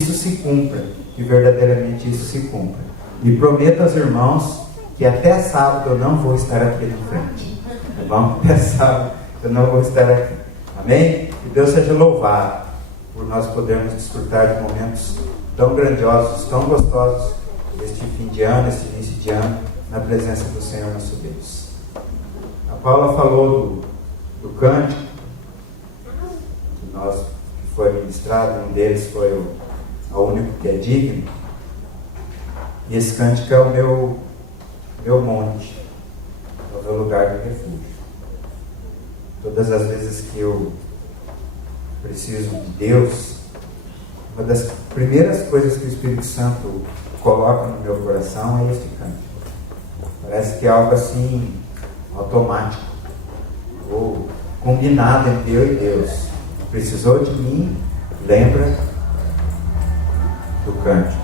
isso se cumpra, que verdadeiramente isso se cumpra. E prometo aos irmãos que até sábado eu não vou estar aqui na frente, tá bom? Até sábado eu não vou estar aqui, amém? Que Deus seja louvado por nós podermos desfrutar de momentos tão grandiosos, tão gostosos, este fim de ano, este início de ano, na presença do Senhor nosso Deus. A Paula falou do cântico que foi ministrado, um deles foi o único que é digno, e esse cântico é o meu monte, é o meu lugar de refúgio. Todas as vezes que eu preciso de Deus, uma das primeiras coisas que o Espírito Santo coloca no meu coração é este cântico. Parece que é algo assim automático, ou combinado entre eu e Deus. Precisou de mim, lembra do cântico.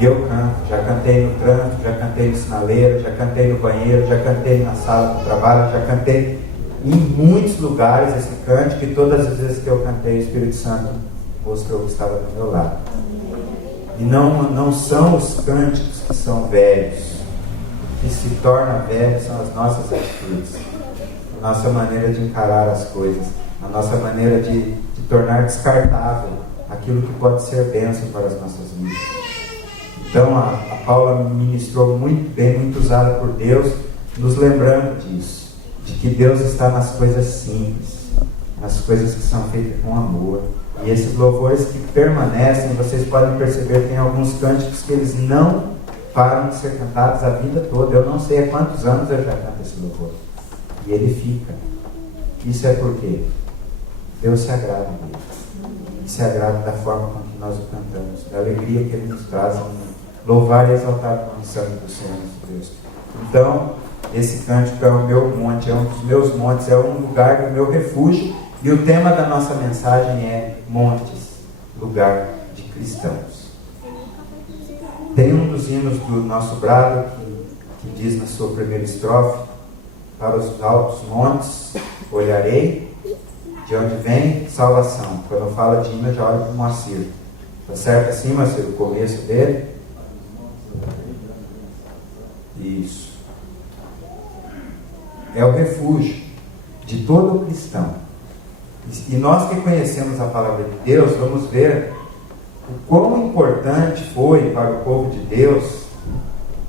E eu canto, já cantei no trânsito, já cantei no sinaleiro, já cantei no banheiro, já cantei na sala do trabalho, já cantei em muitos lugares esse cântico, e todas as vezes que eu cantei, o Espírito Santo mostrou que estava do meu lado. E não são os cânticos que são velhos. O que se torna velho são as nossas atitudes, a nossa maneira de encarar as coisas, a nossa maneira de tornar descartável aquilo que pode ser bênção para as nossas vidas. Então a Paula ministrou muito bem, muito usada por Deus, nos lembrando disso, de que Deus está nas coisas simples, nas coisas que são feitas com amor. E esses louvores que permanecem, vocês podem perceber, tem alguns cânticos que eles não param de ser cantados a vida toda. Eu não sei há quantos anos eu já canto esse louvor, e ele fica. Isso é porque Deus se agrada dele, e se agrada da forma com que nós o cantamos, da alegria que ele nos traz em louvar e exaltar o nome santo do Senhor nosso Deus. Então, esse cântico é o meu monte, é um dos meus montes, é um lugar do meu refúgio, e o tema da nossa mensagem é montes, lugar de cristãos. Tem um dos hinos do nosso brado que diz na sua primeira estrofe: para os altos montes olharei, de onde vem salvação. Quando fala de hino, eu já olho para o Moacir. Está certo assim, Moacir, o começo dele? Isso. É o refúgio de todo cristão. E nós que conhecemos a palavra de Deus, vamos ver o quão importante foi para o povo de Deus,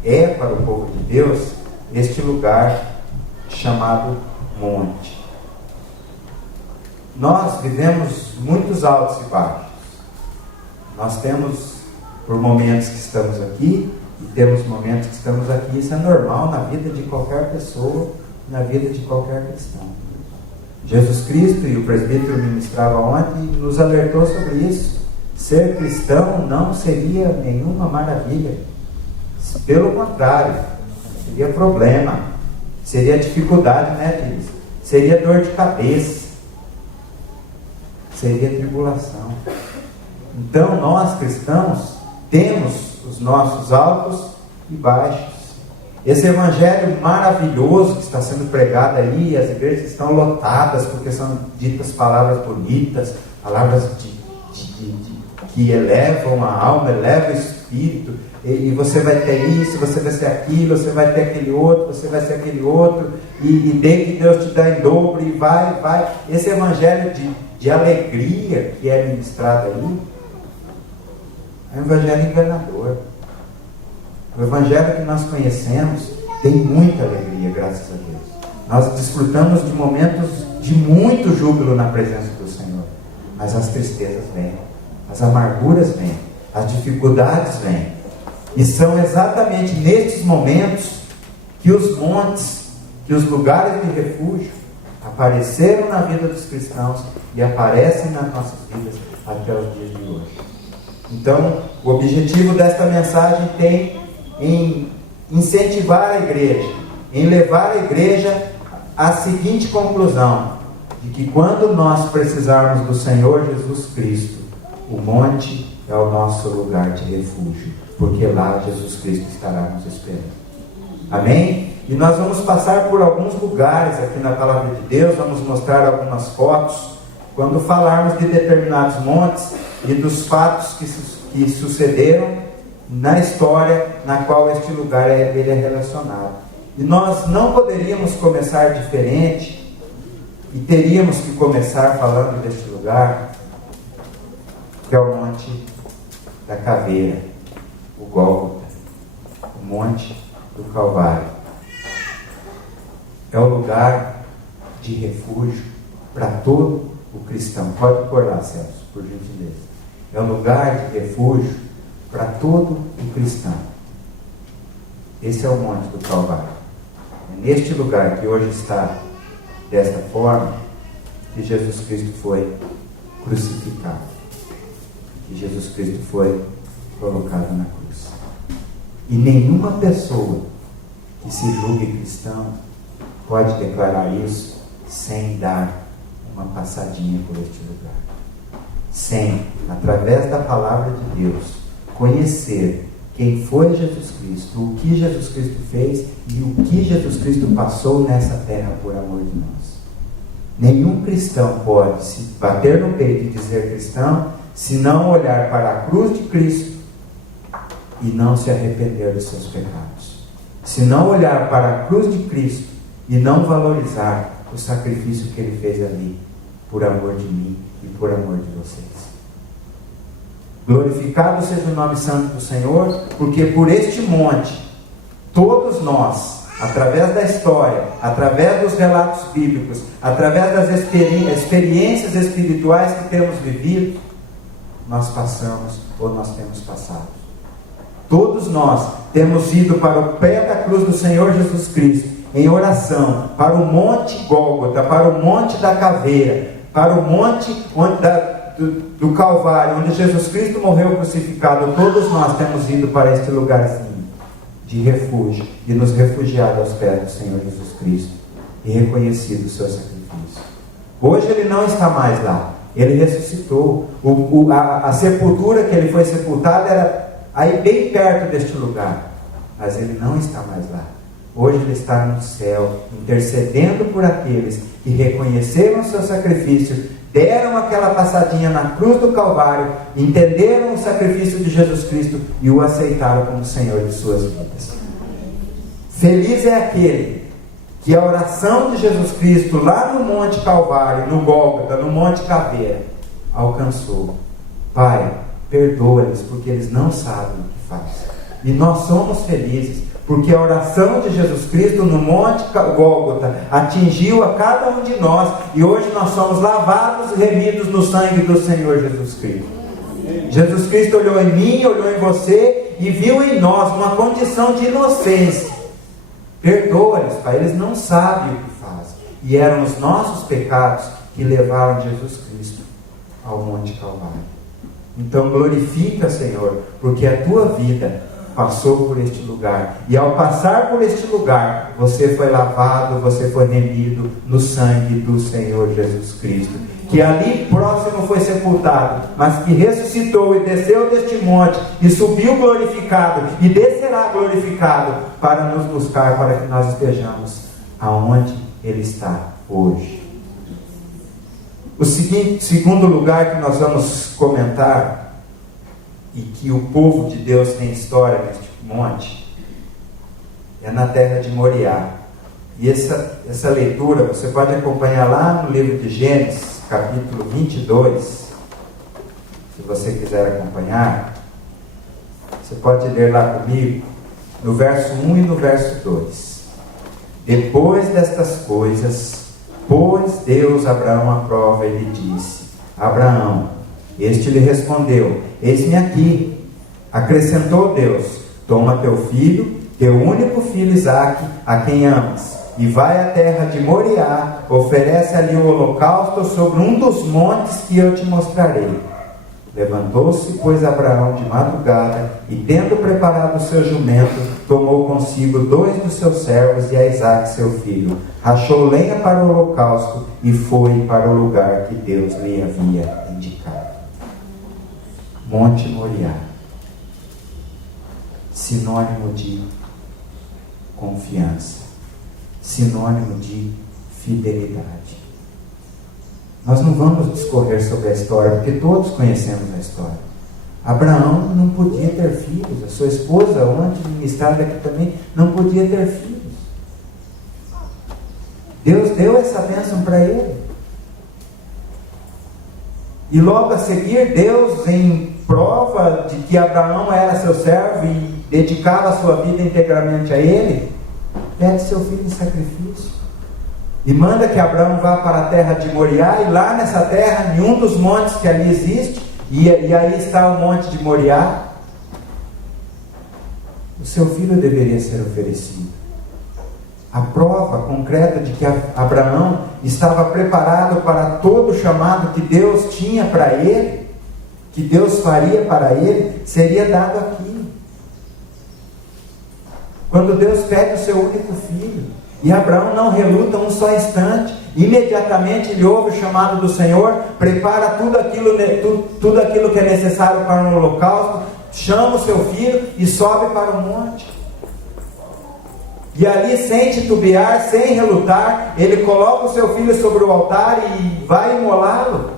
é para o povo de Deus, este lugar chamado monte. Nós vivemos muitos altos e baixos. Nós temos por momentos que estamos aqui, e temos momentos que estamos aqui. Isso é normal na vida de qualquer pessoa, na vida de qualquer cristão. Jesus Cristo, e o presbítero ministrava ontem, nos alertou sobre isso. Ser cristão não seria nenhuma maravilha. Pelo contrário, seria problema, seria dificuldade, né, Dias? Seria dor de cabeça, seria tribulação. Então, nós cristãos temos os nossos altos e baixos. Esse evangelho maravilhoso que está sendo pregado aí, as igrejas estão lotadas porque são ditas palavras bonitas, palavras que elevam a alma, elevam o espírito, e você vai ter isso, você vai ser aquilo, você vai ter aquele outro, você vai ser aquele outro, e dê que Deus te dá em dobro, e vai. Esse evangelho de alegria que é ministrado aí, é um evangelho enganador. O evangelho que nós conhecemos tem muita alegria, graças a Deus. Nós desfrutamos de momentos de muito júbilo na presença do Senhor. Mas as tristezas vêm, as amarguras vêm, as dificuldades vêm. E são exatamente nestes momentos que os montes, que os lugares de refúgio apareceram na vida dos cristãos e aparecem nas nossas vidas até os dias de hoje. Então, o objetivo desta mensagem tem em incentivar a igreja, em levar a igreja à seguinte conclusão: de que quando nós precisarmos do Senhor Jesus Cristo, o monte é o nosso lugar de refúgio, porque lá Jesus Cristo estará nos esperando. Amém? E nós vamos passar por alguns lugares aqui na palavra de Deus, vamos mostrar algumas fotos, quando falarmos de determinados montes e dos fatos que que sucederam na história na qual este lugar ele é relacionado. E nós não poderíamos começar diferente, e teríamos que começar falando deste lugar, que é o Monte da Caveira, o Gólgota, o Monte do Calvário. É o lugar de refúgio para todo o cristão. Pode pôr lá, Celso, por gentileza. É um lugar de refúgio para todo o cristão. Esse é o Monte do Calvário. É neste lugar que hoje está desta forma que Jesus Cristo foi crucificado, que Jesus Cristo foi colocado na cruz. E nenhuma pessoa que se julgue cristão pode declarar isso sem dar uma passadinha por este lugar, sem, através da palavra de Deus, conhecer quem foi Jesus Cristo, o que Jesus Cristo fez e o que Jesus Cristo passou nessa terra por amor de nós. Nenhum cristão pode se bater no peito e dizer cristão se não olhar para a cruz de Cristo e não se arrepender dos seus pecados. Se não olhar para a cruz de Cristo e não valorizar o sacrifício que Ele fez ali, por amor de mim e por amor de vocês. Glorificado seja o nome santo do Senhor, porque por este monte, todos nós, através da história, através dos relatos bíblicos, através das experiências espirituais que temos vivido, nós passamos ou nós temos passado. Todos nós temos ido para o pé da cruz do Senhor Jesus Cristo, em oração, para o Monte Gólgota, para o Monte da Caveira, para o Monte do Calvário, onde Jesus Cristo morreu crucificado. Todos nós temos ido para este lugarzinho de refúgio e nos refugiado aos pés do Senhor Jesus Cristo e reconhecido o seu sacrifício. Hoje Ele não está mais lá, Ele ressuscitou. A sepultura que Ele foi sepultado era aí bem perto deste lugar, mas Ele não está mais lá. Hoje Ele está no céu, intercedendo por aqueles que reconheceram o seu sacrifício, deram aquela passadinha na cruz do Calvário, entenderam o sacrifício de Jesus Cristo e o aceitaram como Senhor de suas vidas. Feliz é aquele que a oração de Jesus Cristo lá no Monte Calvário, no Gólgota, no Monte Caveira, alcançou. Pai, perdoa-lhes porque eles não sabem o que fazem. E nós somos felizes porque a oração de Jesus Cristo no Monte Gólgota atingiu a cada um de nós, e hoje nós somos lavados e remidos no sangue do Senhor Jesus Cristo. Jesus Cristo olhou em mim, olhou em você e viu em nós uma condição de inocência. Perdoa-lhes, Pai, eles não sabem o que fazem. E eram os nossos pecados que levaram Jesus Cristo ao Monte Calvário. Então glorifica, Senhor, porque a tua vida passou por este lugar, e ao passar por este lugar, você foi lavado, você foi remido no sangue do Senhor Jesus Cristo, que ali próximo foi sepultado, mas que ressuscitou e desceu deste monte, e subiu glorificado, e descerá glorificado, para nos buscar, para que nós estejamos aonde Ele está hoje. O segundo lugar que nós vamos comentar, e que o povo de Deus tem história neste monte, é na terra de Moriá. E essa leitura você pode acompanhar lá no livro de Gênesis, capítulo 22. Se você quiser acompanhar, você pode ler lá comigo, no verso 1 e no verso 2. Depois destas coisas, pôs Deus Abraão à prova e lhe disse: Abraão. Este lhe respondeu: Eis-me aqui. Acrescentou Deus: Toma teu filho, teu único filho Isaque, a quem amas, e vai à terra de Moriá, oferece ali o holocausto sobre um dos montes que eu te mostrarei. Levantou-se, pois, Abraão de madrugada, e tendo preparado o seu jumento, tomou consigo 2 dos seus servos e a Isaque seu filho, rachou lenha para o holocausto e foi para o lugar que Deus lhe havia indicado. Monte Moriá, sinônimo de confiança, sinônimo de fidelidade. Nós não vamos discorrer sobre a história, porque todos conhecemos a história. Abraão não podia ter filhos. A sua esposa, ontem ministrada aqui também, não podia ter filhos. Deus deu essa bênção para ele. E logo a seguir, Deus, em prova de que Abraão era seu servo e dedicava a sua vida integralmente a ele, pede seu filho em sacrifício. E manda que Abraão vá para a terra de Moriá, e lá nessa terra, em um dos montes que ali existe, e aí está o monte de Moriá, o seu filho deveria ser oferecido. A prova concreta de que Abraão estava preparado para todo o chamado que Deus tinha para ele, que Deus faria para ele, seria dado aqui. Quando Deus pede o seu único filho, e Abraão não reluta um só instante, imediatamente ele ouve o chamado do Senhor, prepara tudo aquilo que é necessário para um holocausto, chama o seu filho e sobe para o monte. E ali, sem titubear, sem relutar, ele coloca o seu filho sobre o altar e vai imolá-lo,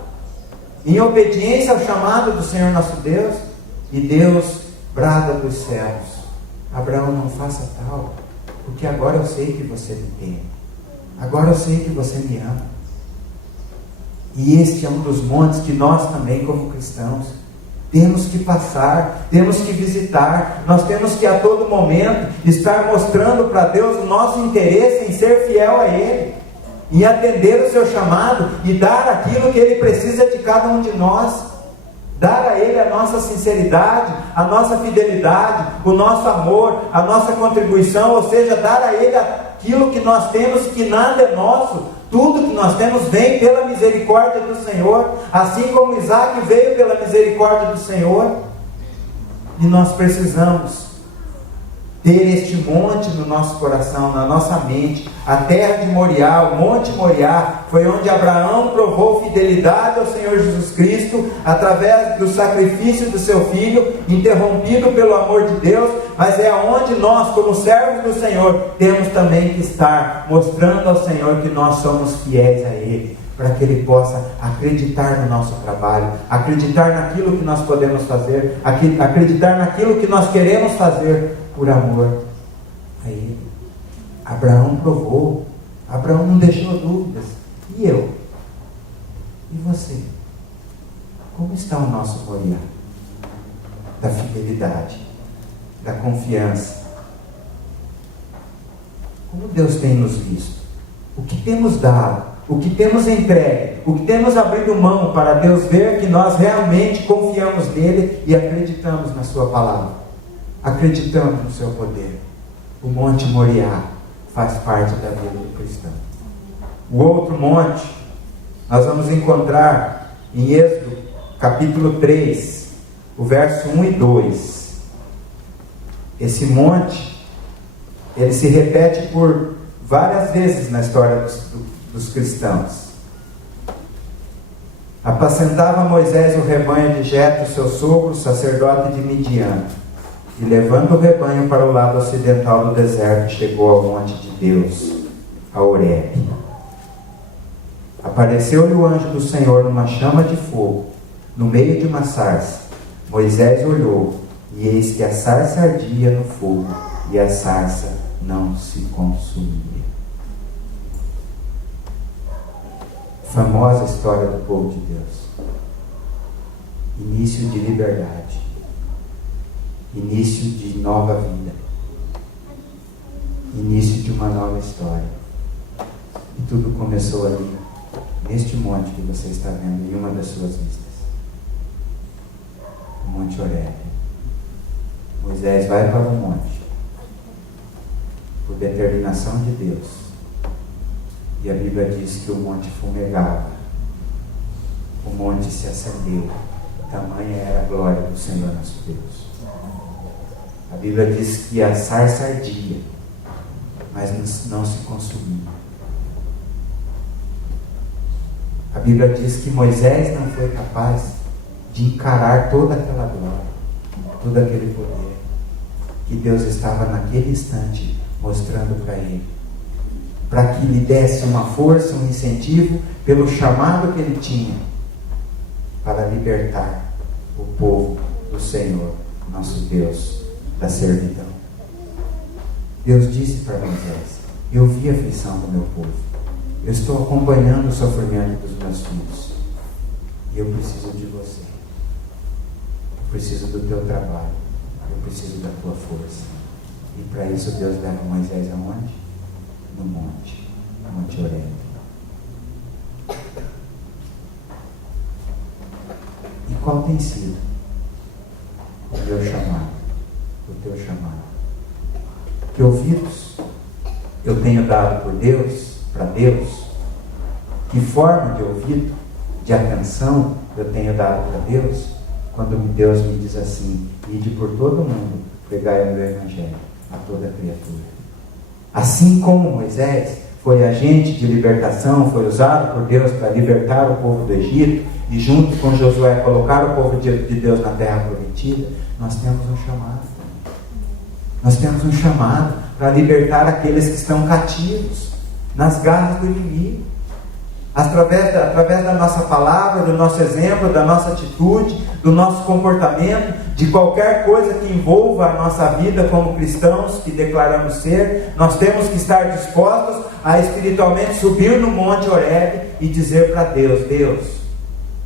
em obediência ao chamado do Senhor nosso Deus. E Deus brada dos céus: Abraão, não faça tal, porque agora eu sei que você me tem, agora eu sei que você me ama. E este é um dos montes que nós também, como cristãos, temos que passar, temos que visitar. Nós temos que a todo momento estar mostrando para Deus o nosso interesse em ser fiel a Ele, em atender o seu chamado e dar aquilo que Ele precisa de cada um de nós. Dar a Ele a nossa sinceridade, a nossa fidelidade, o nosso amor, a nossa contribuição, ou seja, dar a Ele aquilo que nós temos, que nada é nosso. Tudo que nós temos vem pela misericórdia do Senhor, assim como Isaac veio pela misericórdia do Senhor. E nós precisamos ter este monte no nosso coração, na nossa mente. A terra de Moriá, o monte Moriá, foi onde Abraão provou fidelidade ao Senhor Jesus Cristo, através do sacrifício do seu filho, interrompido pelo amor de Deus. Mas é onde nós, como servos do Senhor, temos também que estar mostrando ao Senhor que nós somos fiéis a Ele, para que Ele possa acreditar no nosso trabalho, acreditar naquilo que nós podemos fazer, acreditar naquilo que nós queremos fazer por amor a Ele. Abraão provou, Abraão não deixou dúvidas. E eu? E você? Como está o nosso Moriá? Da fidelidade, da confiança. Como Deus tem nos visto? O que temos dado? O que temos entregue? O que temos abrido mão para Deus ver que nós realmente confiamos nele e acreditamos na sua palavra? Acreditamos no seu poder. O Monte Moriá faz parte da vida do cristão. O outro monte nós vamos encontrar em Êxodo capítulo 3, o verso 1 e 2. Esse monte, ele se repete por várias vezes na história dos cristãos. Apacentava Moisés o rebanho de Jetro, seu sogro, sacerdote de Midian, e levando o rebanho para o lado ocidental do deserto, chegou ao monte de Deus, a Horebe. Apareceu-lhe o anjo do Senhor numa chama de fogo, no meio de uma sarça. Moisés olhou, e eis que a sarça ardia no fogo, e a sarça não se consumia. Famosa história do povo de Deus. Início de liberdade. Início de nova vida. Início de uma nova história. E tudo começou ali, neste monte que você está vendo, em uma das suas vistas. O Monte Horebe. Moisés vai para o monte, por determinação de Deus. E a Bíblia diz que o monte fumegava. O monte se acendeu. Tamanha era a glória do Senhor nosso Deus. A Bíblia diz que a sarça ardia, mas não se consumia. A Bíblia diz que Moisés não foi capaz de encarar toda aquela glória, todo aquele poder que Deus estava naquele instante mostrando para ele, para que lhe desse uma força, um incentivo pelo chamado que ele tinha para libertar o povo do Senhor, nosso Deus, da servidão. Deus disse para Moisés: eu vi a aflição do meu povo, eu estou acompanhando o sofrimento dos meus filhos, e eu preciso de você, eu preciso do teu trabalho, eu preciso da tua força. E para isso Deus leva Moisés aonde? No Monte Horebe. E qual tem sido o meu chamado, o teu chamado? Que ouvidos eu tenho dado por Deus, para Deus? Que forma de ouvido, de atenção eu tenho dado para Deus? Quando Deus me diz assim: ide por todo mundo, pregai o meu evangelho a toda criatura. Assim como Moisés foi agente de libertação, foi usado por Deus para libertar o povo do Egito, e junto com Josué colocar o povo de Deus na terra prometida, nós temos um chamado. Nós temos um chamado para libertar aqueles que estão cativos, nas garras do inimigo. Através da nossa palavra, do nosso exemplo, da nossa atitude, do nosso comportamento, de qualquer coisa que envolva a nossa vida como cristãos que declaramos ser, nós temos que estar dispostos a espiritualmente subir no Monte Horebe e dizer para Deus: Deus,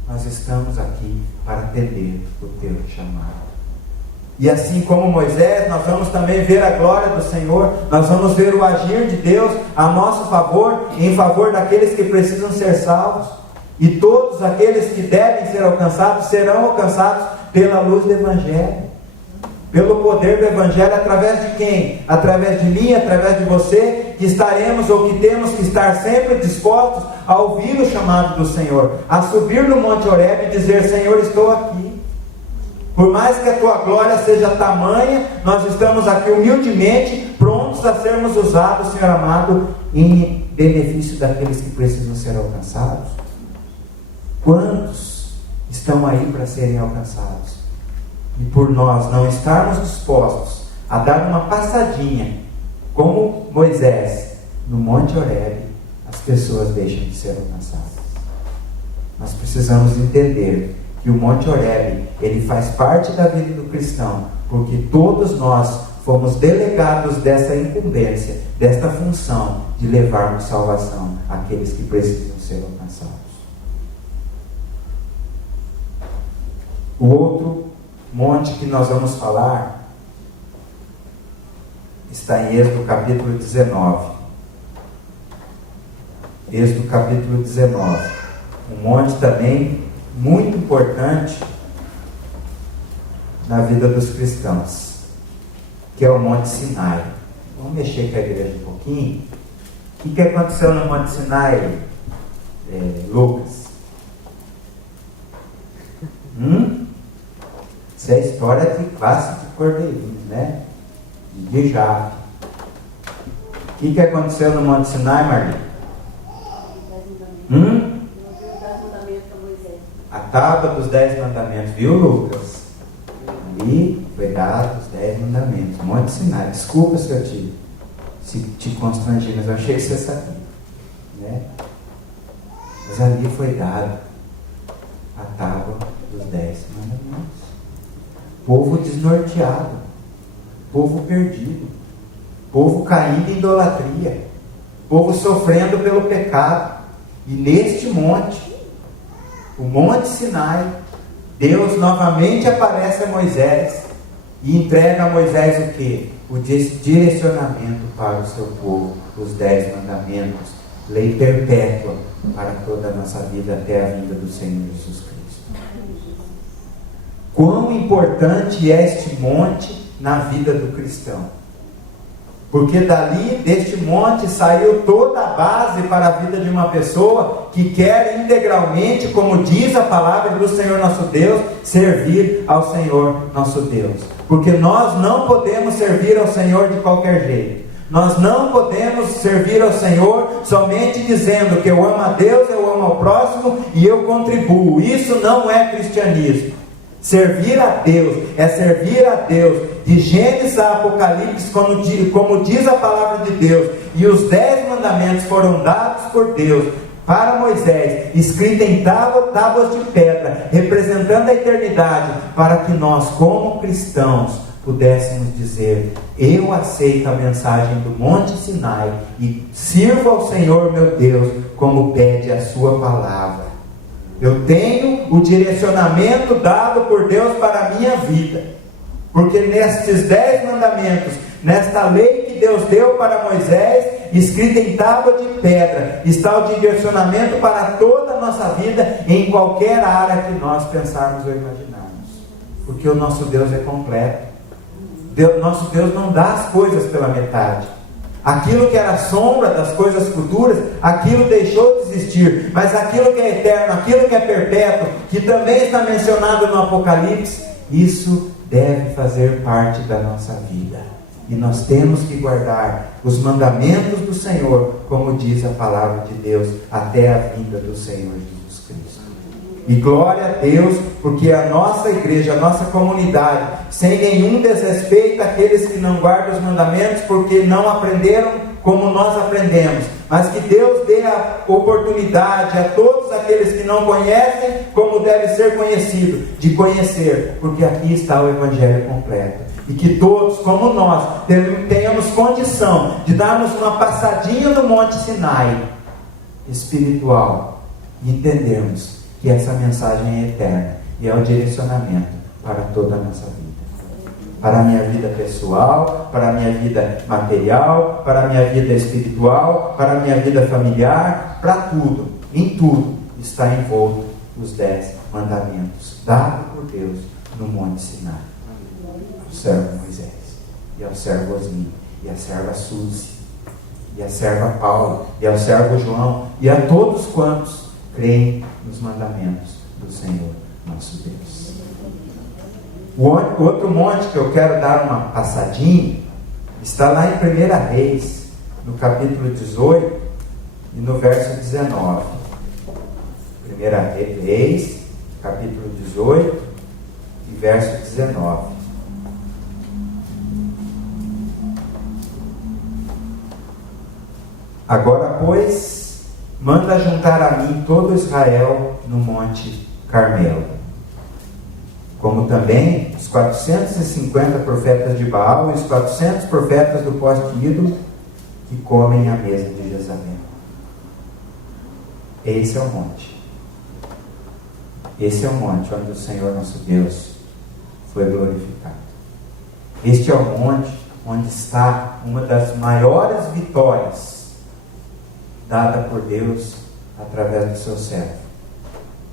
nós estamos aqui para atender o teu chamado. E assim como Moisés, nós vamos também ver a glória do Senhor, nós vamos ver o agir de Deus a nosso favor, em favor daqueles que precisam ser salvos. E todos aqueles que devem ser alcançados, serão alcançados pela luz do Evangelho. Pelo poder do Evangelho, através de quem? Através de mim, através de você, que estaremos ou que temos que estar sempre dispostos a ouvir o chamado do Senhor, a subir no Monte Horebe e dizer: Senhor, estou aqui. Por mais que a tua glória seja tamanha, nós estamos aqui humildemente, prontos a sermos usados, Senhor amado, em benefício daqueles que precisam ser alcançados. Quantos estão aí para serem alcançados? E por nós não estarmos dispostos a dar uma passadinha, como Moisés, no Monte Horebe, as pessoas deixam de ser alcançadas. Nós precisamos entender que o Monte Horebe, ele faz parte da vida do cristão, porque todos nós fomos delegados dessa incumbência, desta função de levarmos salvação àqueles que precisam ser alcançados. O outro monte que nós vamos falar está em Êxodo capítulo 19. Êxodo capítulo 19. Um monte também muito importante na vida dos cristãos, que é o Monte Sinai. Vamos mexer com a igreja um pouquinho. O que aconteceu no Monte Sinai, Lucas? Isso é história de classe de cordeirinhos, né? De Jafe. O que aconteceu no Monte Sinai, Marlene? A tábua dos 10 mandamentos, viu, Lucas? Ali foi dado os 10 mandamentos, Monte Sinai. Desculpa se eu te constrangi, mas eu achei que você sabia, né? Mas ali foi dado a tábua dos 10 mandamentos. Povo desnorteado, povo perdido, povo caindo em idolatria, povo sofrendo pelo pecado. E neste monte, o Monte Sinai, Deus novamente aparece a Moisés e entrega a Moisés o quê? O direcionamento para o seu povo, os 10 mandamentos, lei perpétua para toda a nossa vida até a vinda do Senhor Jesus Cristo. Quão importante é este monte na vida do cristão? Porque dali, deste monte, saiu toda a base para a vida de uma pessoa que quer integralmente, como diz a palavra do Senhor nosso Deus, servir ao Senhor nosso Deus. Porque nós não podemos servir ao Senhor de qualquer jeito. Nós não podemos servir ao Senhor somente dizendo que eu amo a Deus, eu amo ao próximo e eu contribuo. Isso não é cristianismo. Servir a Deus é servir a Deus de Gênesis a Apocalipse, como diz a palavra de Deus. E os 10 mandamentos foram dados por Deus para Moisés, escrita em tábuas de pedra, representando a eternidade, para que nós, como cristãos, pudéssemos dizer: eu aceito a mensagem do Monte Sinai e sirvo ao Senhor meu Deus como pede a sua palavra. Eu tenho o direcionamento dado por Deus para a minha vida, porque nestes 10 mandamentos, nesta lei que Deus deu para Moisés, escrita em tábua de pedra, está o direcionamento para toda a nossa vida, em qualquer área que nós pensarmos ou imaginarmos, porque o nosso Deus é completo. Nosso Deus não dá as coisas pela metade. Aquilo que era sombra das coisas futuras, aquilo deixou de existir, mas aquilo que é eterno, aquilo que é perpétuo, que também está mencionado no Apocalipse, isso deve fazer parte da nossa vida. E nós temos que guardar os mandamentos do Senhor, como diz a palavra de Deus, até a vinda do Senhor Jesus Cristo. E glória a Deus, porque a nossa igreja, a nossa comunidade, sem nenhum desrespeito àqueles que não guardam os mandamentos, porque não aprenderam como nós aprendemos, mas que Deus dê a oportunidade a todos aqueles que não conhecem, como deve ser conhecido, de conhecer, porque aqui está o Evangelho completo. E que todos, como nós, tenhamos condição de darmos uma passadinha no Monte Sinai espiritual e entendermos que essa mensagem é eterna e é o direcionamento para toda a nossa vida, para a minha vida pessoal, para a minha vida material, para a minha vida espiritual, para a minha vida familiar, para tudo, em tudo está envolto os 10 mandamentos dados por Deus no Monte Sinai, ao servo Moisés, e ao servo Osni, e à serva Suzy, e à serva Paula, e ao servo João, e a todos quantos creem nos mandamentos do Senhor nosso Deus. O outro monte que eu quero dar uma passadinha está lá em 1 Reis, no capítulo 18 e no verso 19. 1 Reis, capítulo 18 e verso 19. Agora, pois, manda juntar a mim todo Israel no Monte Carmelo, como também os 450 profetas de Baal e os 400 profetas do poste ídolo que comem à mesa de Jezabel. Esse é o monte. Esse é o monte onde o Senhor nosso Deus foi glorificado. Este é o monte onde está uma das maiores vitórias dada por Deus através do seu servo,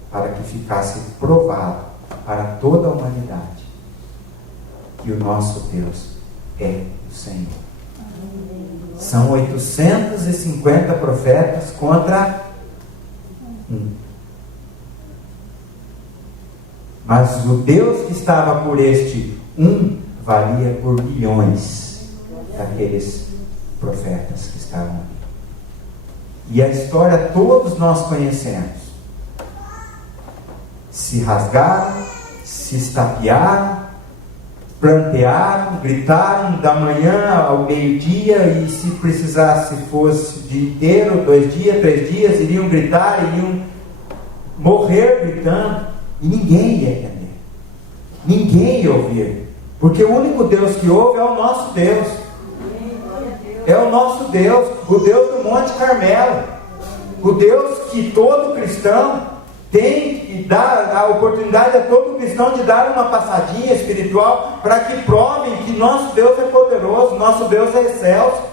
para que ficasse provado para toda a humanidade que o nosso Deus é o Senhor. São 850 profetas contra um. Mas o Deus que estava por este um valia por milhões daqueles profetas que estavam ali. E a história todos nós conhecemos. Se rasgaram, se estapearam, prantearam, gritaram da manhã ao meio-dia, e se precisasse fosse o dia inteiro, 2 dias, 3 dias, iriam gritar, iriam morrer gritando, e ninguém ia entender, ninguém ia ouvir, porque o único Deus que ouve é o nosso Deus. É o nosso Deus, o Deus do Monte Carmelo, o Deus que todo cristão tem que dar a oportunidade a todo cristão de dar uma passadinha espiritual, para que provem que nosso Deus é poderoso, nosso Deus é excelso.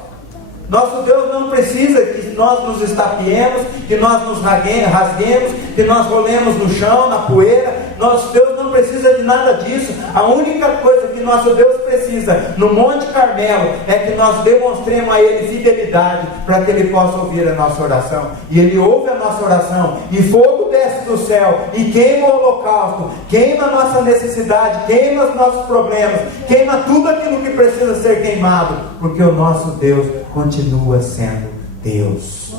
Nosso Deus não precisa que nós nos estapeemos, que nós nos rasguemos, que nós rolemos no chão, na poeira. Nosso Deus não precisa de nada disso. A única coisa que nosso Deus precisa no Monte Carmelo é que nós demonstremos a Ele fidelidade, para que Ele possa ouvir a nossa oração. E Ele ouve a nossa oração, e fogo desce do céu e queima o holocausto, queima a nossa necessidade, queima os nossos problemas, queima tudo aquilo que precisa ser queimado, porque o nosso Deus continua sendo Deus.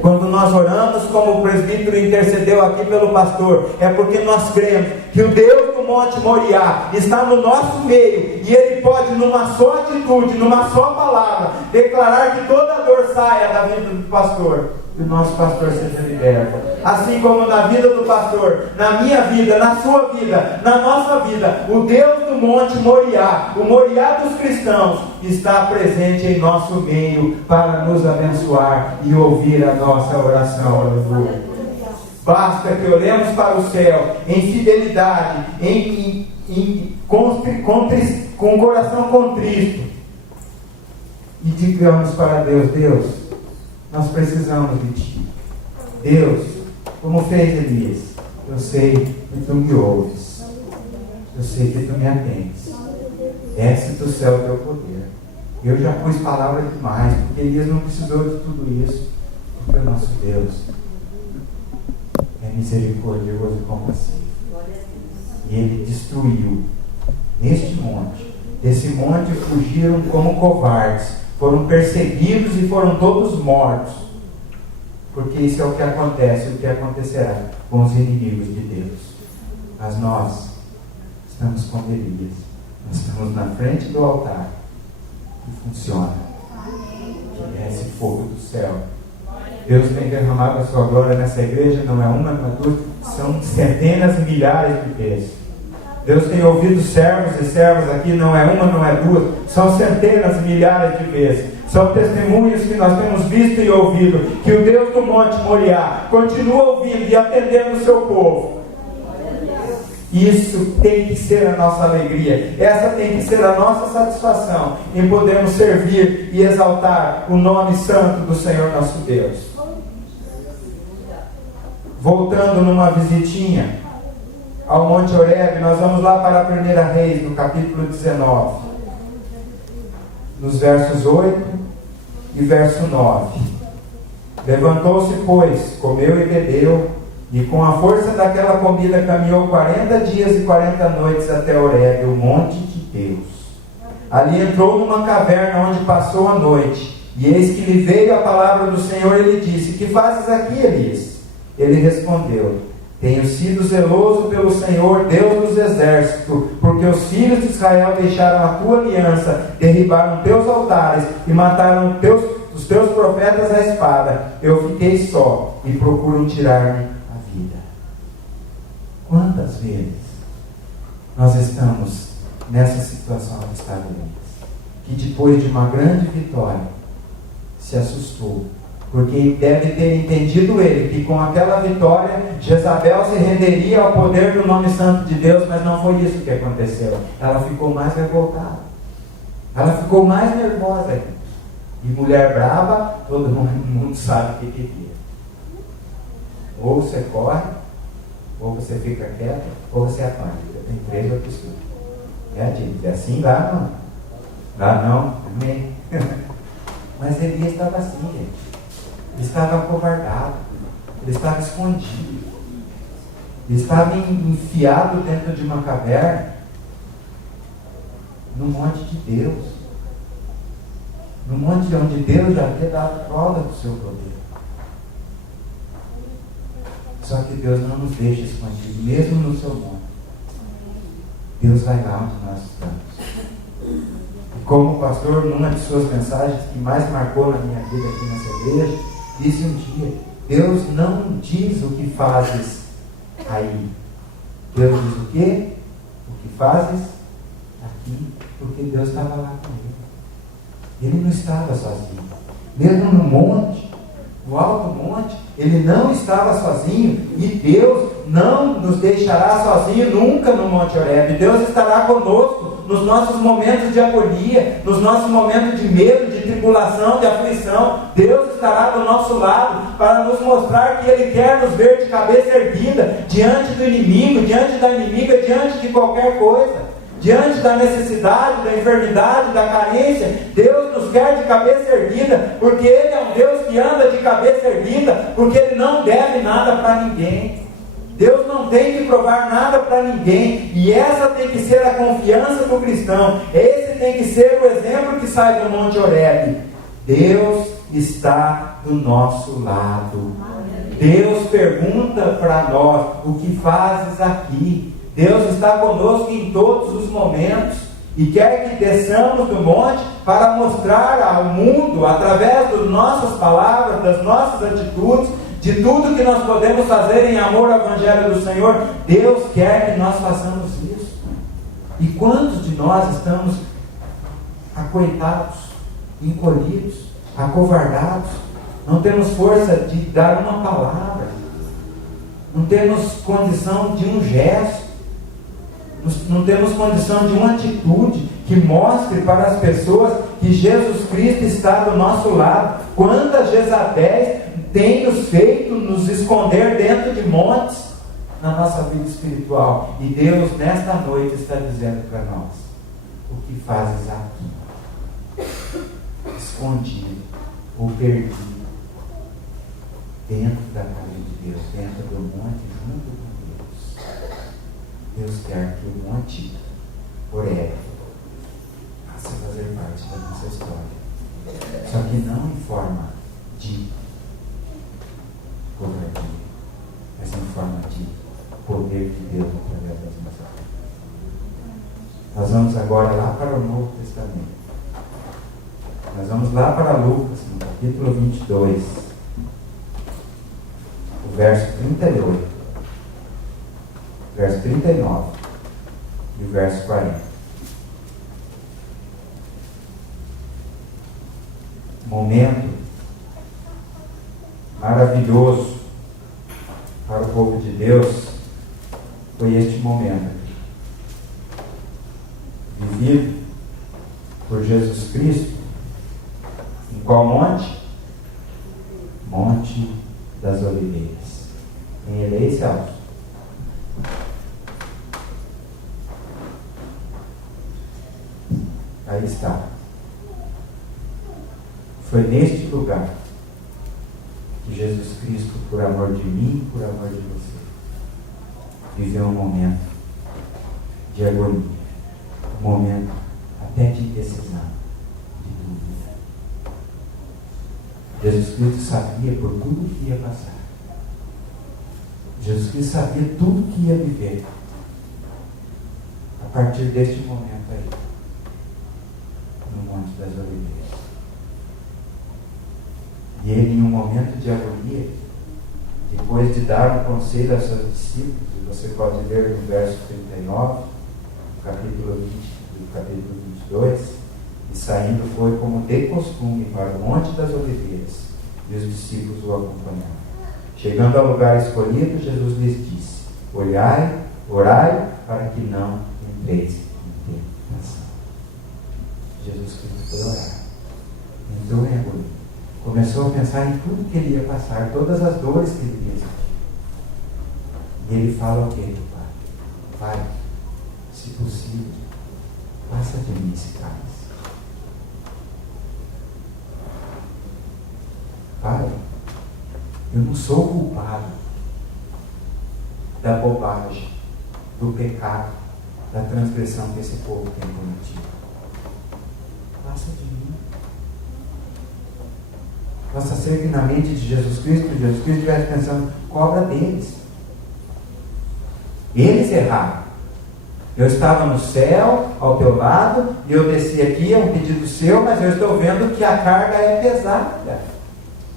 Quando nós oramos, como o presbítero intercedeu aqui pelo pastor, é porque nós cremos que o Deus do Monte Moriá está no nosso meio, e Ele pode, numa só atitude, numa só palavra, declarar que toda dor saia da vida do pastor, que o nosso pastor seja liberto. Assim como na vida do pastor, na minha vida, na sua vida, na nossa vida, o Deus do Monte Moriá, o Moriá dos cristãos, está presente em nosso meio para nos abençoar e ouvir a nossa oração. Aleluia. Basta que olhemos para o céu em fidelidade, com o coração contrito, e digamos para Deus: Deus, nós precisamos de Ti. Deus, como fez Elias, eu sei que Tu me ouves, eu sei que Tu me atendes. Desce do céu o Teu poder. Eu já pus palavra demais, porque Elias não precisou de tudo isso, porque o nosso Deus é misericordioso e compassivo. E Ele destruiu neste monte. Desse monte fugiram como covardes, foram perseguidos e foram todos mortos. Porque isso é o que acontece, o que acontecerá com os inimigos de Deus. Mas nós estamos com Elias. Nós estamos na frente do altar. E funciona. Que é esse fogo do céu. Deus tem derramado a sua glória nessa igreja, não é uma, não é duas, são centenas e milhares de vezes. Deus tem ouvido servos e servas aqui, não é uma, não é duas, são centenas e milhares de vezes. São testemunhos que nós temos visto e ouvido, que o Deus do Monte Moriá continua ouvindo e atendendo o seu povo. Isso tem que ser a nossa alegria, essa tem que ser a nossa satisfação, em podermos servir e exaltar o nome santo do Senhor nosso Deus. Voltando numa visitinha ao Monte Horebe, nós vamos lá para a 1 Reis, no capítulo 19, nos versos 8 e verso 9. Levantou-se, pois, comeu e bebeu, e com a força daquela comida caminhou 40 dias e 40 noites até Horebe, o monte de Deus. Ali entrou numa caverna onde passou a noite, e eis que lhe veio a palavra do Senhor, e lhe disse: que fazes aqui, Elias? Ele respondeu: tenho sido zeloso pelo Senhor, Deus dos exércitos, porque os filhos de Israel deixaram a tua aliança, derribaram teus altares e mataram os teus profetas à espada. Eu fiquei só e procuram tirar-me a vida. Quantas vezes nós estamos nessa situação que está Elias, que depois de uma grande vitória se assustou, porque deve ter entendido ele que com aquela vitória Jezabel se renderia ao poder do nome santo de Deus, mas não foi isso que aconteceu. Ela ficou mais revoltada, ela ficou mais nervosa ainda. E mulher brava, todo mundo sabe o que queria. Ou você corre, ou você fica quieto, ou você apanha. Tem 3 opções. É assim, dá não? Dá não? Amém. Mas Elias estava assim, gente. Ele estava acovardado, ele estava escondido, ele estava enfiado dentro de uma caverna, no monte de Deus, no monte onde Deus já havia dado prova do seu poder. Só que Deus não nos deixa escondido, mesmo no seu monte. Deus vai lá onde nós estamos. E como pastor, numa de suas mensagens que mais marcou na minha vida aqui nessa igreja, disse um dia: Deus não diz o que fazes aí. Deus diz o quê? O que fazes aqui. Porque Deus estava lá com ele. Ele não estava sozinho. Mesmo no monte, no alto monte, ele não estava sozinho. E Deus não nos deixará sozinho nunca no Monte Horebe. Deus estará conosco nos nossos momentos de agonia, nos nossos momentos de medo, de tribulação, de aflição. Deus estará do nosso lado para nos mostrar que Ele quer nos ver de cabeça erguida diante do inimigo, diante da inimiga, diante de qualquer coisa, diante da necessidade, da enfermidade, da carência. Deus nos quer de cabeça erguida, porque Ele é um Deus que anda de cabeça erguida, porque Ele não deve nada para ninguém. Deus não tem que provar nada para ninguém, e essa tem que ser a confiança do cristão. Esse tem que ser o exemplo que sai do Monte Horebe. Deus está do nosso lado. Deus pergunta para nós: o que fazes aqui? Deus está conosco em todos os momentos. e quer que desçamos do monte para mostrar ao mundo, através das nossas palavras, das nossas atitudes, de tudo que nós podemos fazer em amor ao Evangelho do Senhor. Deus quer que nós façamos isso. E quantos de nós estamos acoitados, encolhidos, acovardados, não temos força de dar uma palavra, não temos condição de um gesto, não temos condição de uma atitude que mostre para as pessoas que Jesus Cristo está do nosso lado. Quantas Jezabéis tem nos feito nos esconder dentro de montes na nossa vida espiritual? E Deus nesta noite está dizendo para nós: o que fazes aqui, escondido ou perdido, dentro da casa de Deus, dentro do monte, junto com Deus. Deus quer que o monte Horebe faça fazer parte da nossa história, só que não em forma de covardia, mas em forma de poder de Deus através das nossas vidas. Nós vamos agora lá para o Novo Testamento. Nós vamos lá para Lucas, no capítulo 22, o verso 38, verso 39 e o verso 40. Momento maravilhoso para o povo de Deus foi este momento aqui, vivido por Jesus Cristo. Em qual monte? Monte das Oliveiras. Quem ele é esse, Alves? Aí está. Foi neste lugar que Jesus Cristo, por amor de mim e por amor de você, viveu um momento de agonia, um momento até de indecisão, de dúvida. Jesus Cristo sabia por tudo que ia passar. Jesus Cristo sabia tudo que ia viver a partir deste momento aí, no Monte das Oliveiras. E ele, em um momento de agonia, depois de dar um conselho aos seus discípulos, e você pode ler no verso 39, capítulo 20, do capítulo 22, e saindo foi como de costume para o Monte das Oliveiras, e os discípulos o acompanharam. Chegando ao lugar escolhido, Jesus lhes disse: olhai, orai, para que não entreis em tentação. Jesus Cristo foi orar, entrou em agonia, começou a pensar em tudo que ele ia passar, todas as dores que ele ia sentir. E ele fala o que do Pai? Pai, se possível, passa de mim esse cálice. Pai, eu não sou culpado da bobagem, do pecado, da transgressão que esse povo tem cometido. Passa de mim. Possa ser que na mente de Jesus Cristo estivesse pensando: cobra deles. Eles erraram. Eu estava no céu, ao teu lado, e eu desci aqui, é um pedido seu, mas eu estou vendo que a carga é pesada.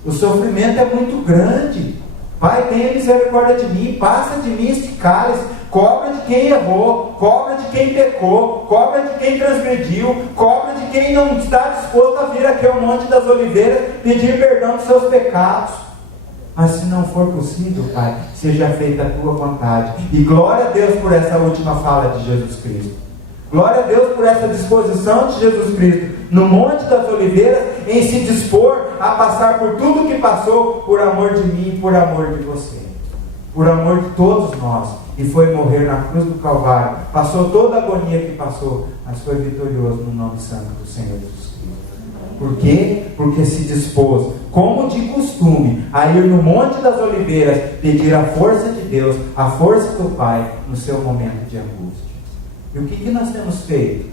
O sofrimento é muito grande. Pai, tenha misericórdia de mim, passa de mim este cálice. Cobra de quem errou, cobra de quem pecou, cobra de quem transgrediu, cobra de quem não está disposto a vir aqui ao Monte das Oliveiras pedir perdão dos seus pecados. Mas se não for possível, Pai, seja feita a tua vontade. E glória a Deus por essa última fala de Jesus Cristo. Glória a Deus por essa disposição de Jesus Cristo no Monte das Oliveiras, em se dispor a passar por tudo que passou, por amor de mim e por amor de você, por amor de todos nós. E foi morrer na cruz do Calvário, passou toda a agonia que passou, mas foi vitorioso no nome santo do Senhor Jesus Cristo. Por quê? Porque se dispôs, como de costume, a ir no Monte das Oliveiras pedir a força de Deus, a força do Pai, no seu momento de angústia. E o que nós temos feito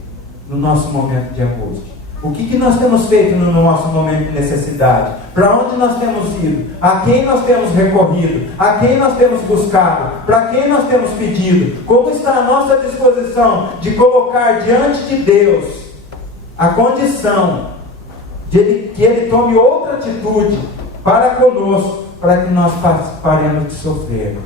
no nosso momento de angústia? O que nós temos feito no nosso momento de necessidade? Para onde nós temos ido? A quem nós temos recorrido? A quem nós temos buscado? Para quem nós temos pedido? Como está a nossa disposição de colocar diante de Deus a condição de que Ele tome outra atitude para conosco, para que nós paremos de sofrer?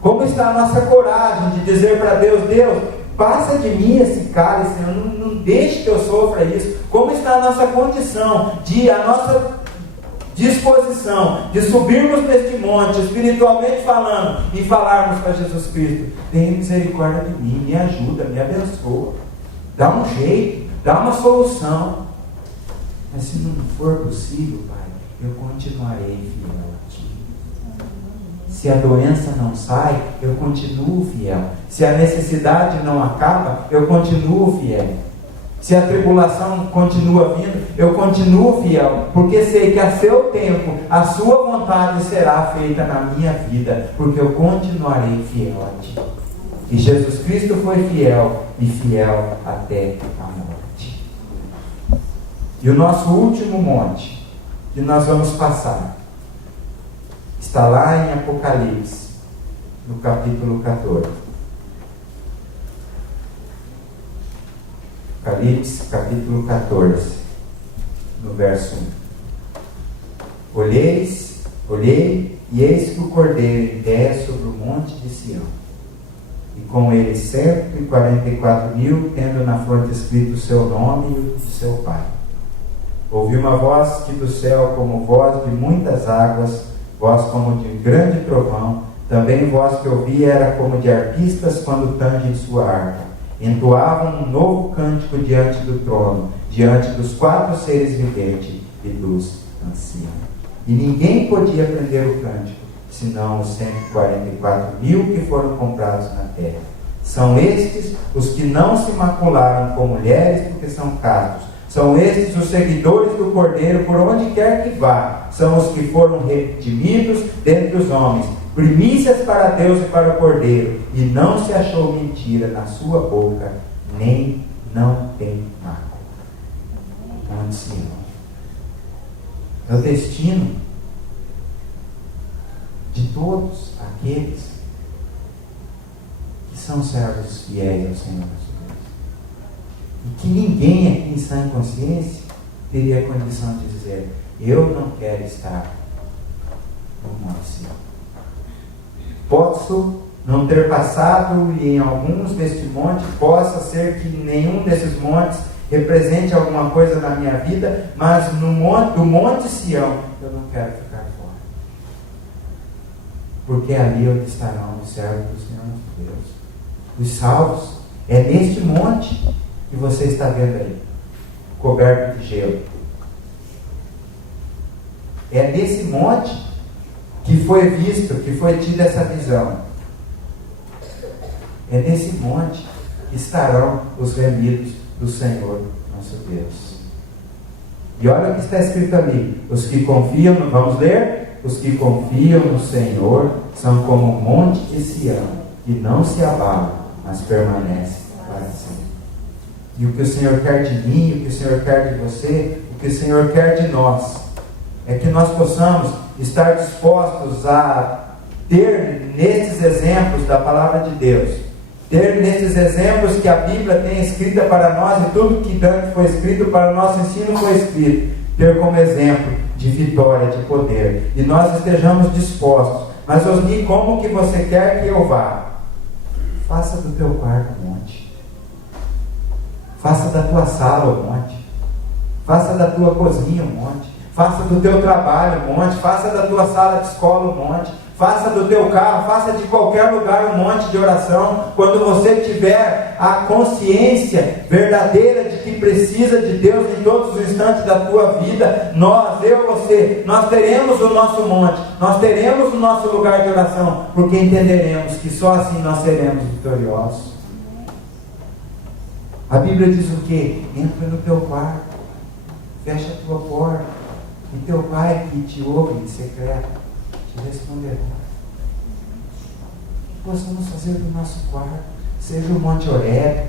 Como está a nossa coragem de dizer para Deus: Deus, passa de mim esse cálice, Senhor, não deixe que eu sofra isso. Como está a nossa condição, a nossa disposição de subirmos neste monte, espiritualmente falando, e falarmos para Jesus Cristo: tenha misericórdia de mim, me ajuda, me abençoa, dá um jeito, dá uma solução. Mas se não for possível, Pai, eu continuarei fiel a Ti. Se a doença não sai, eu continuo fiel. Se a necessidade não acaba, eu continuo fiel. Se a tribulação continua vindo, eu continuo fiel, porque sei que a seu tempo, a sua vontade será feita na minha vida, porque eu continuarei fiel a Ti. E Jesus Cristo foi fiel, e fiel até a morte. E o nosso último monte, que nós vamos passar, está lá em Apocalipse, no capítulo 14. Apocalipse, capítulo 14, no verso 1. Olhei, e eis que o Cordeiro em pé sobre o monte de Sião, e com ele 144.000, tendo na fronte escrito o seu nome e o de seu Pai. Ouvi uma voz que do céu, como voz de muitas águas, voz como de grande trovão. Também voz que ouvi era como de arpistas quando tangem sua harpa. Entoavam um novo cântico diante do trono, diante dos 4 seres viventes e dos anciãos. E ninguém podia aprender o cântico, senão os 144.000 que foram comprados na terra. São estes os que não se macularam com mulheres, porque são castos. São estes os seguidores do Cordeiro por onde quer que vá. São os que foram redimidos dentre os homens. Primícias para Deus e para o Cordeiro. E não se achou mentira na sua boca, nem não tem mácula. Onde Sião? É o destino de todos aqueles que são servos fiéis ao Senhor. E que ninguém aqui em sã consciência teria a condição de dizer: eu não quero estar no Monte Sião. Posso não ter passado e em alguns deste monte, possa ser que nenhum desses montes represente alguma coisa na minha vida, mas do Monte Sião eu não quero ficar fora. Porque ali é onde estarão os servos do Senhor nosso Deus, os salvos. É neste monte que você está vendo aí, coberto de gelo. É nesse monte que foi visto, que foi tida essa visão. É nesse monte que estarão os remidos do Senhor nosso Deus. E olha o que está escrito ali: os que confiam, vamos ler? Os que confiam no Senhor são como o monte de Sião, que não se abala, mas permanece para sempre. E o que o Senhor quer de mim, o que o Senhor quer de você, o que o Senhor quer de nós, é que nós possamos estar dispostos a ter nesses exemplos da palavra de Deus, ter nesses exemplos que a Bíblia tem escrita para nós, e tudo que tanto foi escrito para o nosso ensino foi escrito, ter como exemplo de vitória, de poder, e nós estejamos dispostos. Mas Osni, como que você quer que eu vá? Faça do teu quarto um monte. Faça da tua sala um monte. Faça da tua cozinha um monte. Faça do teu trabalho um monte. Faça da tua sala de escola um monte. Faça do teu carro, faça de qualquer lugar um monte de oração. Quando você tiver a consciência verdadeira de que precisa de Deus em todos os instantes da tua vida, nós, eu, você, nós teremos o nosso monte, nós teremos o nosso lugar de oração, porque entenderemos que só assim nós seremos vitoriosos. A Bíblia diz o quê? Entra no teu quarto, fecha a tua porta, e teu Pai que te ouve em secreto te responderá. Que possamos fazer do nosso quarto, seja o Monte Horebe,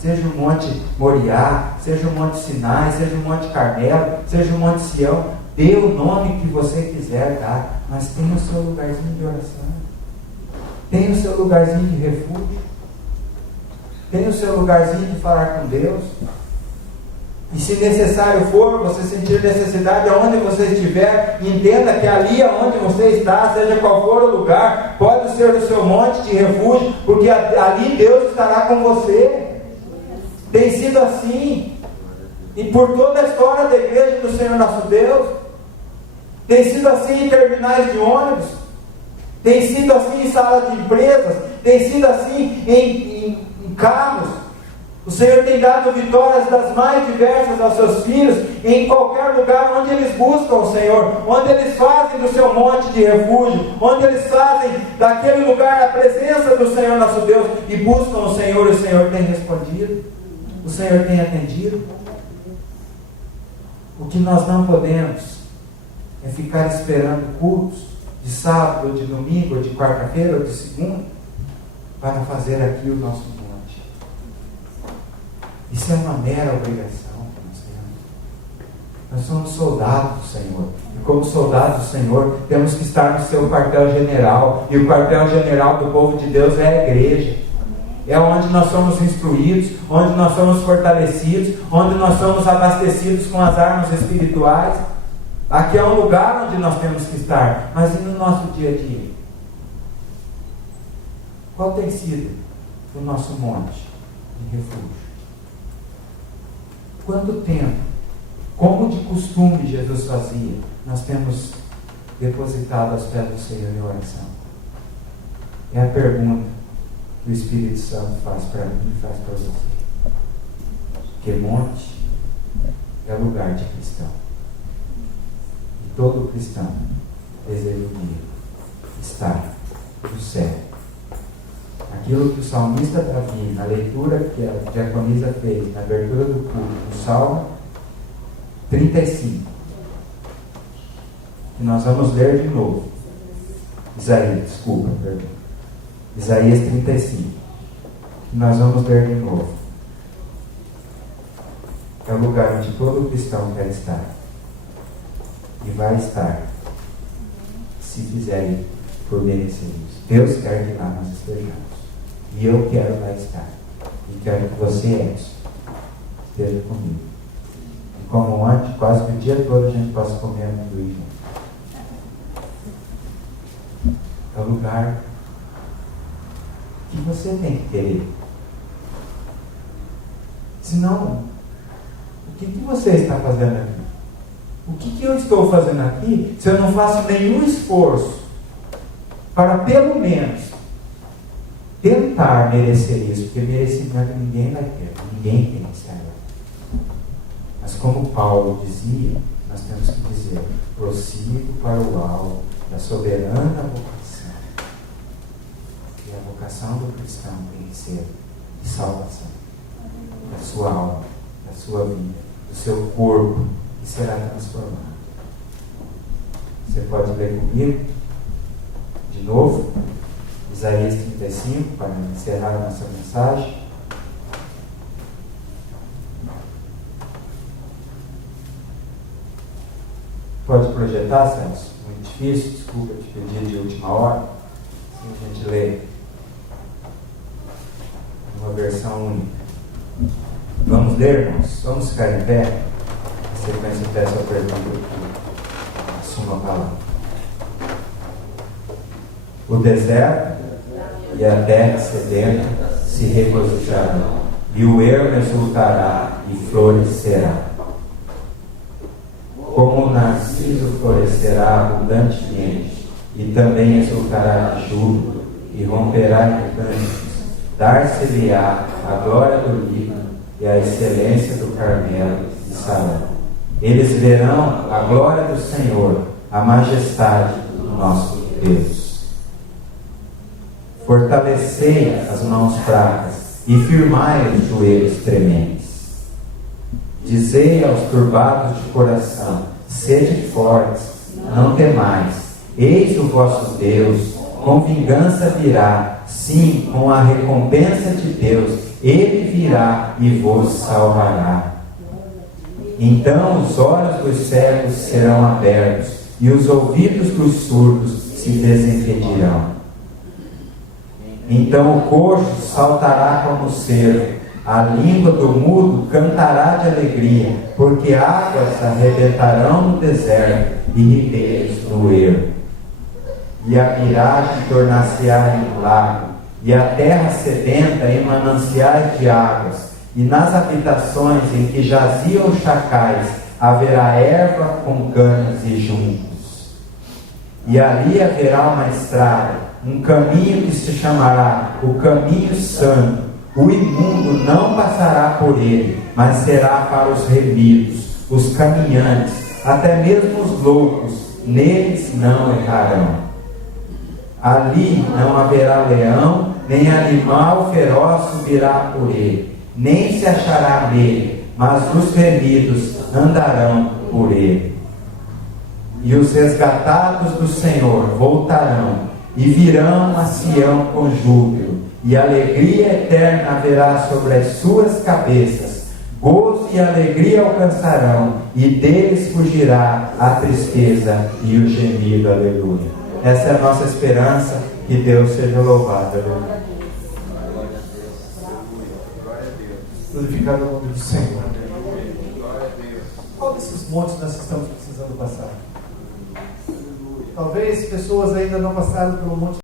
seja o Monte Moriá, seja o Monte Sinai, seja o Monte Carmelo, seja o Monte Sião, dê o nome que você quiser dar, mas tenha o seu lugarzinho de oração, tenha o seu lugarzinho de refúgio, tenha o seu lugarzinho de falar com Deus. E se necessário for, você sentir necessidade aonde você estiver, entenda que ali aonde você está, seja qual for o lugar, pode ser o seu monte de refúgio, porque ali Deus estará com você. Tem sido assim, e por toda a história da igreja do Senhor nosso Deus, tem sido assim em terminais de ônibus, tem sido assim em salas de empresas, tem sido assim em carros. O Senhor tem dado vitórias das mais diversas aos seus filhos, em qualquer lugar onde eles buscam o Senhor, onde eles fazem do seu monte de refúgio, onde eles fazem daquele lugar a presença do Senhor nosso Deus, e buscam o Senhor tem respondido, o Senhor tem atendido. O que nós não podemos é ficar esperando cultos de sábado, ou de domingo, ou de quarta-feira, ou de segunda, para fazer aqui o nosso monte. Isso é uma mera obrigação que nós temos. Nós somos soldados do Senhor. E como soldados do Senhor, temos que estar no seu quartel-general. E o quartel-general do povo de Deus é a igreja. É onde nós somos instruídos, onde nós somos fortalecidos, onde nós somos abastecidos com as armas espirituais. Aqui é um lugar onde nós temos que estar. Mas e no nosso dia a dia? Qual tem sido o nosso monte de refúgio? Quanto tempo, como de costume Jesus fazia, nós temos depositado aos pés do Senhor em oração? É a pergunta que o Espírito Santo faz para mim e faz para você. Porque monte é lugar de cristão. E todo cristão deseja um dia estar no céu. Aquilo que o salmista Davi, na leitura que a diaconisa fez, na abertura do culto, no Salmo 35, que nós vamos ler de novo. Isaías 35, que nós vamos ler de novo. É o lugar onde todo cristão quer estar. E vai estar, se fizerem por merecer isso. Deus quer que lá nós estejamos. E eu quero lá estar. E quero que você, Edson, esteja comigo. E como antes, quase que o dia todo a gente possa comer amendoim junto. É o lugar que você tem que querer. Senão, o que você está fazendo aqui? O que eu estou fazendo aqui se eu não faço nenhum esforço para pelo menos tentar merecer isso? Porque merecimento ninguém vai ter, ninguém tem esse amor. Mas como Paulo dizia, nós temos que dizer: prossigo para o alvo da soberana vocação. E a vocação do cristão tem que ser de salvação da sua alma, da sua vida, do seu corpo, que será transformado. Você pode ler comigo de novo Isaías 35, para encerrar a nossa mensagem. Pode projetar, Celso? Muito difícil, desculpa te pedir de última hora. Assim a gente lê uma versão única. Vamos ler, irmãos? Vamos ficar em pé? Na sequência, eu peço a pergunta que assuma a palavra. O deserto e a terra sedenta se regozijarão, e o ermo exultará e florescerá. Como o narciso florescerá abundantemente, e também exultará de júbilo, e romperá em cânticos, dar-se-lhe-á a glória do Líbano e a excelência do Carmelo de Sarão. Eles verão a glória do Senhor, a majestade do nosso Deus. Fortalecei as mãos fracas e firmai os joelhos trementes. Dizei aos turbados de coração: sede fortes, não temais. Eis o vosso Deus, com vingança virá, sim, com a recompensa de Deus Ele virá e vos salvará. Então os olhos dos cegos serão abertos, e os ouvidos dos surdos se desentenderão. Então o coxo saltará como cervo, a língua do mudo cantará de alegria, porque águas arrebentarão no deserto e ribeiros no ermo. E a miragem tornar-se-á em lago, e a terra sedenta em mananciais de águas, e nas habitações em que jaziam os chacais haverá erva com canas e juncos. E ali haverá uma estrada, um caminho que se chamará o caminho santo. O imundo não passará por ele, mas será para os remidos, os caminhantes, até mesmo os loucos, neles não errarão. Ali não haverá leão, nem animal feroz subirá por ele, nem se achará nele, mas os remidos andarão por ele. E os resgatados do Senhor voltarão, e virão a Sião com júbilo, e alegria eterna haverá sobre as suas cabeças. Gozo e alegria alcançarão, e deles fugirá a tristeza e o gemido. Aleluia. Essa é a nossa esperança. Que Deus seja louvado. Aleluia. Glorificado o nome do Senhor. Qual desses montes nós estamos precisando passar? Talvez pessoas ainda não passaram pelo monte